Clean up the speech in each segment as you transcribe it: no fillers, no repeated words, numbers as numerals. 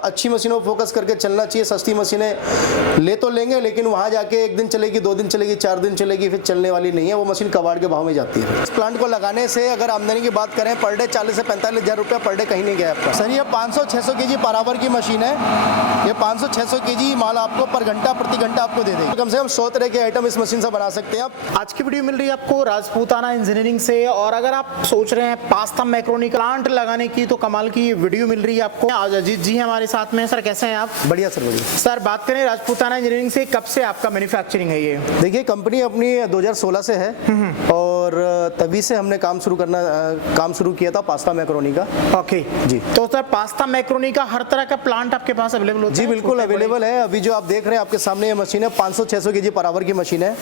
अच्छी मशीनों पर फोकस करके चलना चाहिए। सस्ती मशीनें ले तो लेंगे लेकिन वहाँ जाके 1 दिन चलेगी, 2 दिन चलेगी, 4 दिन चलेगी, फिर चलने वाली नहीं है। वो मशीन कबाड़ के भाव में जाती है। इस प्लांट को लगाने से अगर आमदनी की बात करें पर डे 40 से 45 हज़ार रुपया पर डे कहीं नहीं गया आपका। सर ये 500-600 केजी पारावर की मशीन है। ये 500-600 केजी माल आपको पर घंटा प्रति घंटा आपको दे देगी। कम से कम 100 तरह के आइटम इस मशीन से बना सकते हैं आप। आज की वीडियो मिल रही है आपको राजपूताना इंजीनियरिंग से, और अगर आप सोच रहे हैं पास्ता मैक्रोनी प्लांट लगाने की तो कमाल की वीडियो मिल रही है आपको। आज अजीत जी हमारे साथ में। सर कैसे हैं आप? बढ़िया सर, बढ़िया। सर बात करें राजपूताना इंजीनियरिंग से, कब से आपका मैन्युफैक्चरिंग है ये? देखिए कंपनी अपनी 2016 से है और तभी से हमने काम शुरू किया था पास्ता मैक्रोनी का। ओके जी। तो सर पास्ता मैक्रोनी का हर तरह का प्लांट आपके पास अवेलेबल होता है? जी बिल्कुल अवेलेबल है। अभी जो आप देख रहे हैं आपके सामने ये मशीन है 500-600 केजी पर आवर की मशीन है।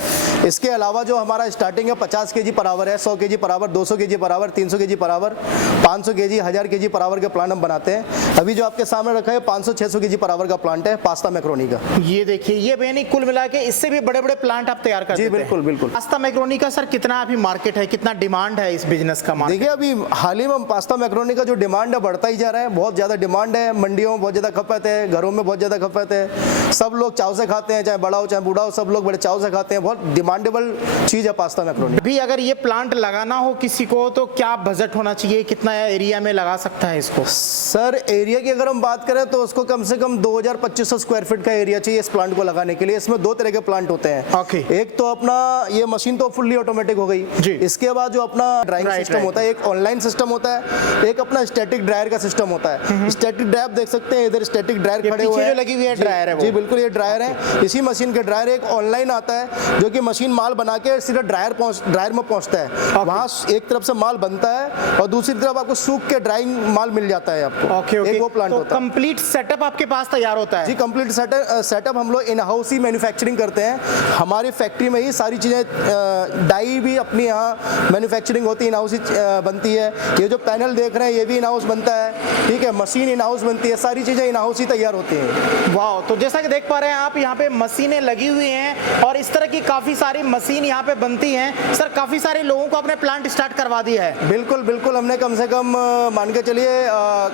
इसके अलावा जो हमारा स्टार्टिंग है 50 केजी पर आवर है, 100 KG per hour, 200 KG per hour, 300 KG per hour, 500 KG, 1000 KG per hour के प्लांट हम बनाते हैं। अभी जो आपके सामने रखा है 500-600 केजी पर आवर का प्लांट है पास्ता मैक्रोनी का। ये देखिए, ये बेनी कुल मिला के इससे भी बड़े बड़े प्लांट आप तैयार करते हैं? जी बिल्कुल बिल्कुल। पास्ता मैक्रोनी का सर कितना अभी मार्केट है, कितना डिमांड है इस बिजनेस का? देखिए अभी हाल ही में पास्ता मैक्रोनी का जो डिमांड है बढ़ता ही जा रहा है। बहुत ज़्यादा डिमांड है, मंडियों में बहुत ज़्यादा खपत है, घरों में बहुत ज़्यादा खपत है। सब लोग चाव से खाते हैं, चाहे बड़ा हो चाहे बूढ़ा हो, सब लोग बड़े चाव से खाते हैं। बहुत डिमांडेबल चीज़ है पास्ता मैक्रोनी। भी अगर ये प्लांट लगाना हो किसी को तो क्या बजट होना चाहिए, कितना एरिया में लगा सकता है इसको? सर एरिया की अगर हम बात करें तो उसको कम से कम 2200 स्क्वायर फीट का एरिया चाहिए इस प्लांट को लगाने के लिए। इसमें 2 तरह के प्लांट होते हैं। ओके। एक तो अपना ये मशीन तो फुल्ली ऑटोमेटिक हो गई जी। इसके बाद जो अपना ड्राइंग सिस्टम होता है, एक ऑनलाइन सिस्टम होता है, एक अपना स्टैटिक ड्रायर का सिस्टम होता है। स्टैटिक ड्रायर देख सकते हैं, इधर स्टैटिक ड्रायर खड़े हुए हैं, लगी हुई है ड्रायर है वो। जी बिल्कुल, ये ड्रायर है। इसी मशीन के ड्रायर एक ऑनलाइन आता है जो कि मशीन माल बना के सीधा ड्रायर में पहुंचता है। वहाँ एक तरफ से माल बनता है और दूसरी तरफ आपको सूख के ड्राइंग माल मिल जाता है आपको। Okay okay. एक वो प्लांट होता है। कंप्लीट सेटअप आपके पास तैयार होता है? जी कंप्लीट सेटअप हम लोग इन हाउस ही मैन्युफैक्चरिंग करते हैं। हमारी फैक्ट्री में ही सारी चीज़ें, डाई भी अपनी यहाँ मैन्युफैक्चरिंग होती है, इन हाउस ही बनती है। ये जो पैनल देख रहे हैं ये भी इन हाउस बनता है, ठीक है। मशीन इन हाउस बनती है, सारी चीज़ें इन हाउस ही तैयार होती हैं। वाह, तो जैसा कि देख पा रहे हैं आप यहाँ पे मशीनें लगी हुई हैं और इस तरह की काफ़ी सारी मशीन यहाँ पे बनती हैं। सर काफ़ी सारे लोगों को अपने प्लांट स्टार्ट करवा दिया है? बिल्कुल बिल्कुल, हमने कम से कम मान के चलिए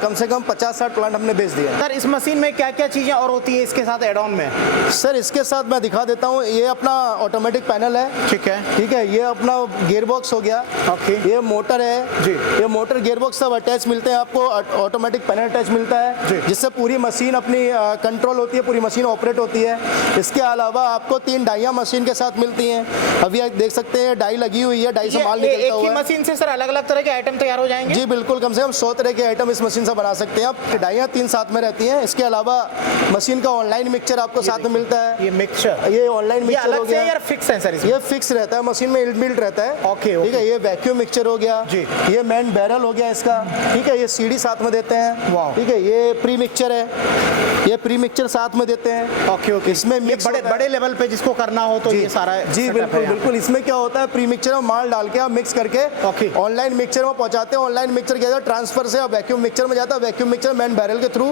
कम से कम 50-60 प्लांट हमने बेच दिया। सर इस मशीन में क्या क्या चीज़ें और होती है इसके साथ एड ऑन में? सर इसके साथ मैं दिखा देता हूँ। ये अपना ऑटोमेटिक पैनल है, ठीक है ठीक है। ये अपना गियर बॉक्स हो गया। ओके। ये मोटर है जी। ये मोटर गियर बॉक्स सब अटैच मिलते हैं आपको। ऑटोमेटिक पैनल अटैच मिलता है जी। जिससे पूरी मशीन अपनी कंट्रोल होती है, पूरी मशीन ऑपरेट होती है। इसके अलावा आपको 3 डाइयाँ मशीन के साथ मिलती हैं। अभी आप देख सकते हैं डाई लगी हुई है, डाई से माल निकलता एक हुआ ही है। मशीन से सर अलग अलग तरह के आइटम तैयार हो जाएंगे? जी बिल्कुल, कम से कम 100 तरह के आइटम इस मशीन से बना सकते हैं आप। डाइयाँ 3 साथ में रहती हैं। इसके अलावा मशीन का ऑनलाइन मिक्सचर आपको साथ में मिलता है। ये मिक्सचर, ये ऑनलाइन ये मिक्सचर हो अलग से गया। या फिक्स है सर इसमें? ये फिक्स रहता है, मशीन में इनबिल्ट रहता है। ओके, ठीक है। ये वैक्यूम मिक्सचर हो गया जी। ये मैन बैरल हो गया इसका, ठीक है। ये सीडी साथ में देते हैं, वाह। ठीक है। ये प्री मिक्सचर है, ये प्री मिक्सचर साथ में देते हैं। Okay okay. इसमें ये मिक्स बड़े लेवल पे जिसको करना हो तो ये सारा जी setup बिल्कुल है यहाँ। बिल्कुल। इसमें क्या होता है, प्री मिक्सचर में माल डाल के आप मिक्स करके ओके। ऑनलाइन मिक्सचर में पहुंचाते हैं। ऑनलाइन मिक्सचर क्या जाता है, ट्रांसफर से वैक्यूम मिक्सचर में जाता है। वैक्यूम मिक्सचर मैन बैरल के थ्रू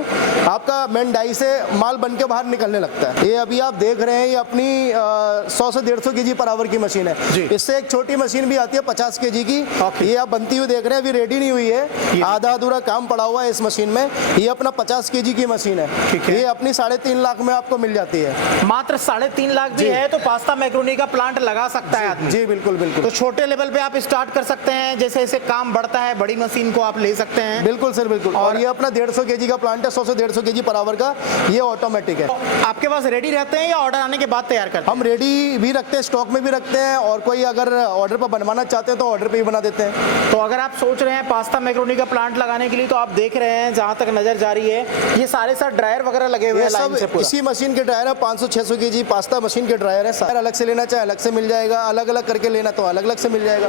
आपका मैन डाई से माल बन के बाहर निकलने लगता है। ये अभी आप देख रहे हैं ये अपनी 100 से 150 केजी पर आवर की मशीन जी। है। इससे एक छोटी मशीन भी आती है 50 केजी की। ओके। ये आप बनती हुई देख रहे हैं, अभी रेडी नहीं हुई है, आधा अधूरा काम पड़ा हुआ है इस मशीन में। ये अपना 50 केजी की मशीन है, ठीक है। ये अपनी 3.5 लाख में आपको मिल जाती है। मात्र 3.5 लाख भी जी। है तो पास्ता मैक्रोनी का प्लांट लगा सकता है आदमी? जी बिल्कुल बिल्कुल। तो छोटे लेवल पे आप स्टार्ट कर सकते हैं, जैसे जैसे काम बढ़ता है बड़ी मशीन को आप ले सकते हैं? बिल्कुल सर बिल्कुल। और ये अपना 150 केजी का प्लांट है, 100 से 150 केजी पर आवर का। ये ऑटोमेटिक है। आपके पास रेडी रहते हैं या ऑर्डर आने के बाद तैयार करते हैं? हम रेडी भी रखते हैं, स्टॉक में भी रखते हैं, और कोई अगर ऑर्डर पर बनवाना चाहते हैं तो ऑर्डर पे भी बना देते हैं। तो अगर आप सोच रहे हैं पास्ता मैक्रोनी का प्लांट लगाने के लिए तो आप देख रहे हैं जहां तक नजर जा रही है ये सारे सर ड्रायर वगैरह लगे हुए ये हैं लाइन से सब पूरा। इसी मशीन के ड्रायर है। 500-600 केजी पास्ता मशीन के ड्रायर है। सारे अलग से लेना चाहे अलग से मिल जाएगा, अलग अलग करके लेना तो अलग अलग से मिल जाएगा।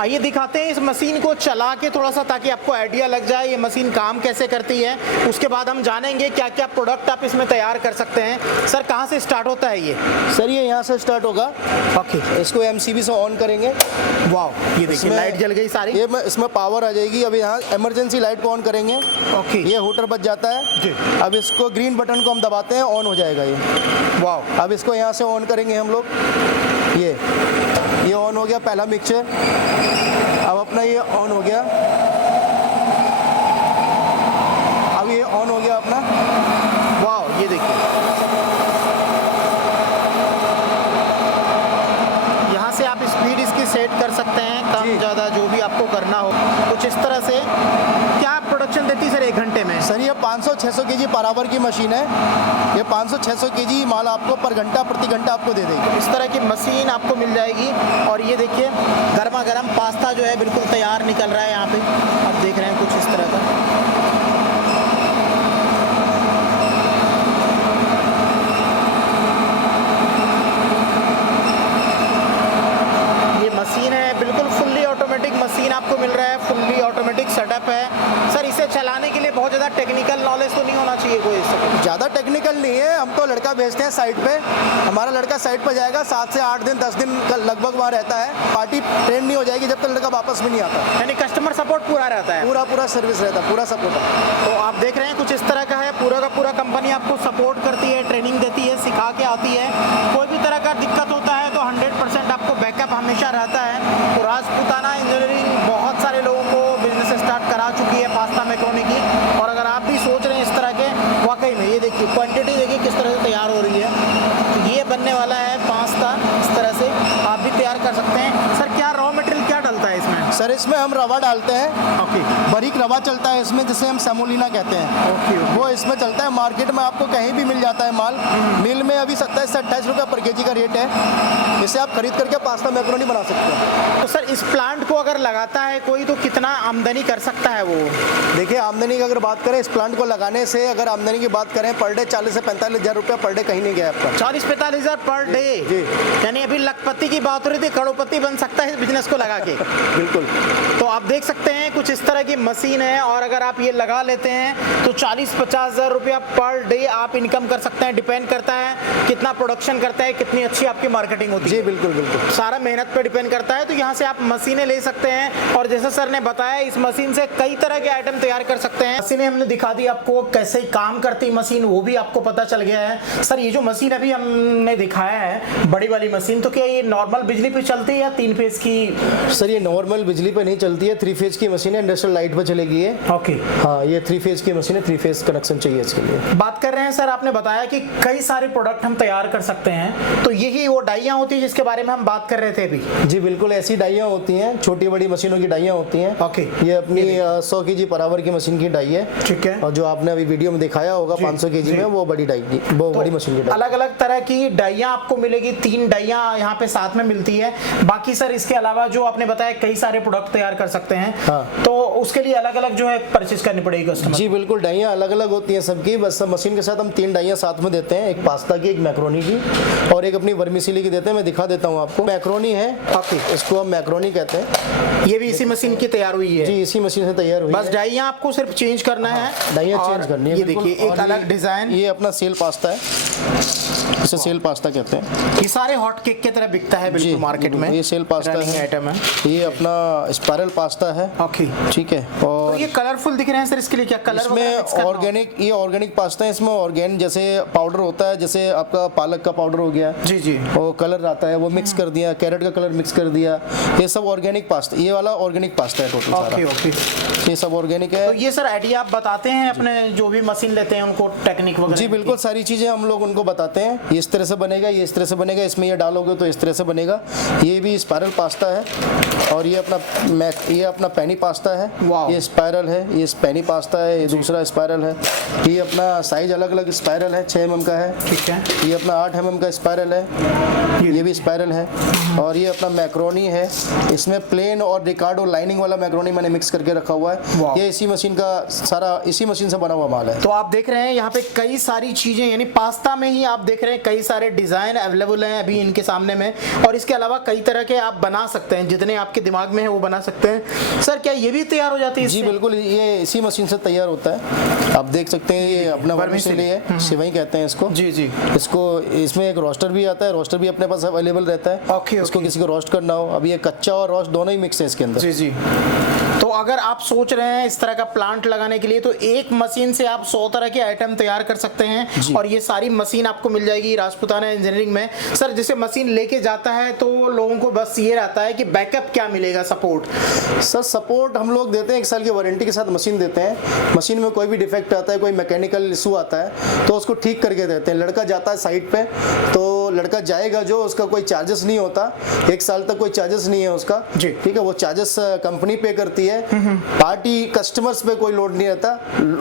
आइए दिखाते हैं इस मशीन को चला के थोड़ा सा, ताकि आपको आइडिया लग जाए ये मशीन काम कैसे करती है। उसके बाद हम जानेंगे क्या क्या प्रोडक्ट आप इसमें तैयार कर सकते हैं। सर कहाँ से स्टार्ट होता है ये? सर ये यहाँ से स्टार्ट होगा। ओके। इसको एमसीबी से ऑन करेंगे। वाह, ये देखिए इसमें- लाइट जल गई सारी। ये इसमें पावर आ जाएगी। अभी यहाँ इमरजेंसी लाइट को ऑन करेंगे। ओके। ये हूटर बच जाता है जी। अब इसको ग्रीन बटन को हम दबाते हैं, ऑन हो जाएगा ये। वाह। अब इसको यहाँ से ऑन करेंगे हम लोग। ये ऑन हो गया पहला मिक्सचर। अब अपना ये ऑन हो गया। अब ये ऑन हो गया अपना। वाह, ये देखिए, यहाँ से आप स्पीड इसकी सेट कर सकते हैं, कम ज़्यादा जो भी आपको करना हो कुछ इस तरह से। क्या प्रोडक्शन देती है सर 1 घंटे में? सर ये 500-600 केजी बराबर की मशीन है। ये 500-600 केजी माल आपको पर घंटा प्रति घंटा आपको दे देगी। इस तरह की मशीन आपको मिल जाएगी। और ये देखिए गर्मा गर्म पास्ता जो है बिल्कुल तैयार निकल रहा है यहाँ पे, आप देख रहे हैं कुछ इस तरह का। मशीन है बिल्कुल फुल्ली ऑटोमेटिक मशीन आपको मिल रहा है, फुल्ली ऑटोमेटिक सेटअप है। सर इसे चलाने के लिए बहुत ज़्यादा टेक्निकल नॉलेज तो नहीं होना चाहिए कोई इससे? ज़्यादा टेक्निकल नहीं है, हम तो लड़का भेजते हैं साइट पे। हमारा लड़का साइट पे जाएगा, 7 से 8 दिन 10 दिन का लगभग वहाँ रहता है। पार्टी ट्रेन नहीं हो जाएगी जब तक लड़का वापस भी नहीं आता। यानी कस्टमर सपोर्ट पूरा रहता है? पूरा सर्विस रहता है, पूरा सपोर्ट है। तो आप देख रहे हैं कुछ इस तरह का है, पूरा का पूरा कंपनी आपको सपोर्ट करती है, ट्रेनिंग देती है, सिखा के आती है। कोई भी तरह का दिक्कत होता है तो 100% आपको बैकअप हमेशा रहता है। तो राजपूताना इंजीनियरिंग बहुत सारे लोगों को बिजनेस स्टार्ट करा चुकी है पास्ता मैक्रोनी की। और अगर आप भी सोच रहे हैं इस तरह के, वाकई में ये देखिए क्वांटिटी देखिए किस तरह से तैयार हो रही है। तो ये बनने वाला है पास्ता, इस तरह से आप भी तैयार कर सकते हैं। सर क्या रॉ मटेरियल क्या डलता है इसमें? सर इसमें हम रवा डालते हैं। ओके, बारीक रवा चलता है इसमें, जिसे हम सेमोलिना कहते हैं। ओके, वो इसमें चलता है। मार्केट में आपको कहीं भी मिल जाता है माल। मिल में अभी 27 से 28 रुपये पर केजी का रेट है। इसे आप खरीद करके पास्ता मैक्रोनी बना सकते हैं। तो सर इस प्लांट को अगर लगाता है कोई तो कितना आमदनी कर सकता है वो? देखिए आमदनी की अगर बात करें, इस प्लांट को लगाने से अगर आमदनी की बात करें, पर डे 40 से 45 हज़ार रुपये पर डे कहीं नहीं गया आपका। 40-45 हज़ार पर डे? जी। यानी अभी लखपति की बात हो रही थी, करोड़पति बन सकता है इस बिजनेस को लगा के। बिल्कुल। तो आप देख सकते हैं कुछ इस तरह की मशीन है, और अगर आप ये लगा लेते हैं तो 40-50 हज़ार रुपया पर डे आप इनकम कर सकते हैं। डिपेंड करता है कितना प्रोडक्शन करता है, कितनी अच्छी आपकी मार्केटिंग होती है। जी बिल्कुल बिल्कुल, सारा मेहनत पे डिपेंड करता है। तो यहाँ से आप मशीनें ले सकते हैं, और जैसे सर ने बताया इस मशीन से कई तरह के आइटम तैयार कर सकते हैं। मशीनें हमने दिखा दी आपको, कैसे काम करती मशीन वो भी आपको पता चल गया है। सर ये जो मशीन अभी हमने दिखाया है बड़ी वाली मशीन, तो क्या ये नॉर्मल बिजली पे चलती है या 3 फेज की? सर ये नॉर्मल बिजली पे नहीं चलती है, 3 फेज की मशीन है, इंडस्ट्रियल लाइट पे चलेगी ये। ओके, हाँ ये 3 फेज की मशीन है, 3 फेज कनेक्शन चाहिए इसके लिए। बात कर रहे हैं सर, आपने बताया कि कई सारे प्रोडक्ट हम तैयार कर सकते हैं, तो यही वो डाइयाँ होती है जिसके बारे में हम बात कर रहे थे अभी? जी बिल्कुल, ऐसी डाइयाँ होती हैं, छोटी बड़ी मशीनों की डाइयाँ होती हैं। ओके, ये अपनी 100 केजी पर आवर की मशीन की डाई है। ठीक है। और जो आपने अभी वीडियो में दिखाया होगा 500 केजी में, वो बड़ी डाई की, वो बड़ी मशीन की डाई। अलग अलग तरह की डाइयाँ आपको मिलेगी, 3 डाइयाँ यहाँ पे साथ में मिलती है। बाकी सर इसके अलावा जो आपने बताया कई सारे प्रोडक्ट तैयार कर सकते हैं। हाँ। तो उसके लिए अलग अलग जो है परचेज करनी पड़ेगी कस्टमर? जी बिल्कुल, डाइयाँ अलग अलग होती हैं सबकी, बस सब मशीन के साथ हम 3 डाइयाँ साथ में देते हैं, एक पास्ता की, एक मैक्रोनी की और एक अपनी वर्मिसेली की देते हैं। मैं दिखा देता हूँ आपको। मैक्रोनी है, ओके, इसको हम मैक्रोनी कहते हैं। ये भी इसी मशीन की तैयार हुई है? जी इसी मशीन से तैयार हुई बस है। डाइयाँ आपको सिर्फ चेंज करना है। डाइयाँ चेंज करनी है। ये देखिए एक अलग डिजाइन। ये अपना सेल पास्ता है, इसे सेल पास्ता कहते हैं। ये सारे हॉट केक की तरह बिकता है बिल्कुल मार्केट में। ये सेल पास्ता है, आइटम है। ये अपना स्पाइरल पास्ता है। ओके, ठीक है। और तो ये कलरफुल दिख रहे हैं सर, इसके लिए क्या कलर वगैरह मिक्स इसमें करना ऑर्गेनिक, ये ऑर्गेनिक पास्ता है। इसमें ऑर्गेनिक जैसे पाउडर होता है, जैसे आपका पालक का पाउडर हो गया, जी जी, वो कलर आता है, वो मिक्स कर दिया, कैरेट का कलर मिक्स कर दिया, ये सब ऑर्गेनिक पास्ता। ये वाला ऑर्गेनिक पास्ता है टोटल सारा। ओके ओके, ये सब ऑर्गेनिक है। तो ये सर आइडिया आप बताते हैं अपने जो भी मशीन लेते हैं उनको, टेक्निक वगैरह? जी बिल्कुल, सारी चीज़ें हम लोग उनको बताते हैं। ये इस तरह से बनेगा, ये इस तरह से बनेगा, इसमें ये डालोगे तो इस तरह से बनेगा। ये भी स्पाइरल पास्ता है, और ये अपना पेनी पास्ता है। ये स्पाइरल है, ये पेनी पास्ता है, ये दूसरा स्पाइरल है। ये अपना साइज अलग अलग स्पाइरल है, 6 mm का है। ठीक है। ये अपना 8 mm का स्पाइरल है, ये भी स्पाइरल है। और ये अपना मैक्रोनी है, इसमें प्लेन और रिकार्डो लाइनिंग वाला मैक्रोनी मैंने मिक्स करके रखा हुआ है। ये इसी मशीन का सारा, इसी मशीन से बना हुआ माल है। तो आप देख रहे हैं यहाँ पे कई सारी चीजें, यानी पास्ता में ही आप देख रहे हैं कई सारे डिजाइन अवेलेबल हैं अभी इनके सामने में, और इसके अलावा कई तरह के आप बना सकते हैं, जितने आपके दिमाग में है वो बना सकते हैं। सर क्या ये भी तैयार हो जाती है? जी बिल्कुल, ये इसी मशीन से तैयार होता है। आप देख सकते हैं ये अपना वर्मिसेली है, सिवई कहते हैं इसको। जी जी, इसको, इसमें एक रोस्टर भी आता है, रोस्टर भी अपने पास अवेलेबल रहता है। ओके, इसको किसी को रोस्ट करना हो, अभी ये कच्चा और रोस्ट दोनों ही मिक्स है इसके अंदर। जी जी। तो अगर आप सोच रहे हैं इस तरह का प्लांट लगाने के लिए तो एक मशीन से आप 100 तरह के आइटम तैयार कर सकते हैं और ये सारी मशीन आपको मिल जाएगी राजपूताना इंजीनियरिंग में। सर जैसे मशीन लेके जाता है तो लोगों को बस ये रहता है कि बैकअप क्या मिलेगा, सपोर्ट? सर सपोर्ट हम लोग देते हैं, 1 साल की वारंटी के साथ मशीन देते हैं। मशीन में कोई भी डिफेक्ट आता है, कोई मैकेनिकल इशू आता है तो उसको ठीक करके देते हैं। लड़का जाता है साइट पे तो लड़का जाएगा जो, उसका कोई चार्जेस नहीं होता, 1 साल तक कोई चार्जेस नहीं है उसका जी। ठीक है, वो चार्जेस कंपनी पे करती है। पार्टी कस्टमर्स पे कोई लोड नहीं रहता।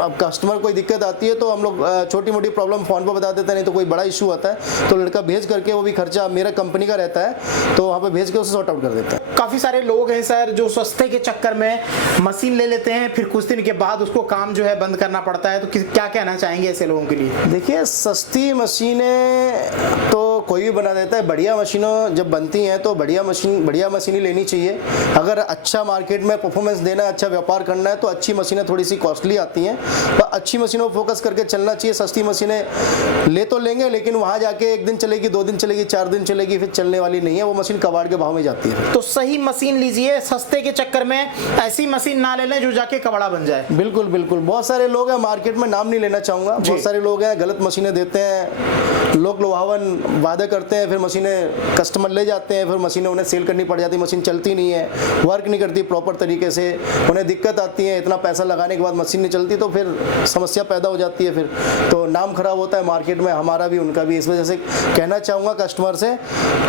अब कस्टमर कोई दिक्कत आती है तो हम लोग छोटी मोटी प्रॉब्लम फोन पर बता देते हैं, नहीं तो कोई बड़ा इशू आता है तो लड़का भेज करके, वो भी खर्चा मेरा कंपनी का रहता है तो वहाँ पे भेज के उसे सॉर्ट आउट कर देता है। काफी सारे लोग हैं सर जो सस्ते के चक्कर में मशीन ले लेते हैं, फिर कुछ दिन के बाद उसको काम जो है बंद करना पड़ता है, तो क्या कहना चाहेंगे ऐसे लोगों के लिए? देखिए सस्ती मशीनें तो कोई भी बना देता है, बढ़िया मशीनों जब बनती हैं तो बढ़िया मशीन ही लेनी चाहिए। अगर अच्छा मार्केट में परफॉर्मेंस देना है, अच्छा व्यापार करना है तो अच्छी मशीनें थोड़ी सी कॉस्टली आती हैं, तो अच्छी मशीनों पर फोकस करके चलना चाहिए। सस्ती मशीनें ले तो लेंगे लेकिन वहाँ जाके 1 दिन चलेगी, 2 दिन चलेगी, 4 दिन चलेगी, फिर चलने वाली नहीं है। वो मशीन कबाड़ के भाव में जाती है। तो सही मशीन लीजिए, सस्ते के चक्कर में ऐसी मशीन ना ले लें जो जाके कबाड़ा बन जाए। बिल्कुल बिल्कुल, बहुत सारे लोग हैं मार्केट में, नाम नहीं लेना चाहूँगा, बहुत सारे लोग हैं गलत मशीनें देते हैं, लोग लुभावन वादे करते हैं, फिर मशीनें कस्टमर ले जाते हैं, फिर मशीनें उन्हें सेल करनी पड़ जाती है, मशीन चलती नहीं है, वर्क नहीं करती प्रॉपर तरीके से, उन्हें दिक्कत आती है, इतना पैसा लगाने के बाद मशीन नहीं चलती तो फिर समस्या पैदा हो जाती है, फिर तो नाम खराब होता है मार्केट में, हमारा भी उनका भी। इस वजह से कहना चाहूँगा कस्टमर से,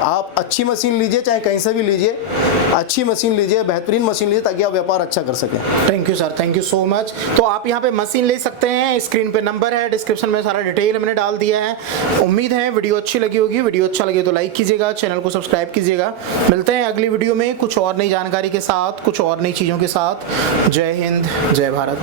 आप अच्छी मशीन लीजिए, चाहे कहीं से भी लीजिए, अच्छी मशीन लीजिए, बेहतरीन मशीन लीजिए ताकि आप व्यापार अच्छा कर सकें। Thank you sir, thank you so much. तो आप यहाँ पे मशीन ले सकते हैं, स्क्रीन पे नंबर है, डिस्क्रिप्शन में सारा डिटेल मैंने डाल दिया है। उम्मीद है वीडियो अच्छी लगी होगी। वीडियो अच्छा लगे तो लाइक कीजिएगा, चैनल को सब्सक्राइब कीजिएगा। मिलते हैं अगली वीडियो में कुछ और नई जानकारी के साथ, कुछ और नई चीज़ों के साथ। जय हिंद, जय भारत।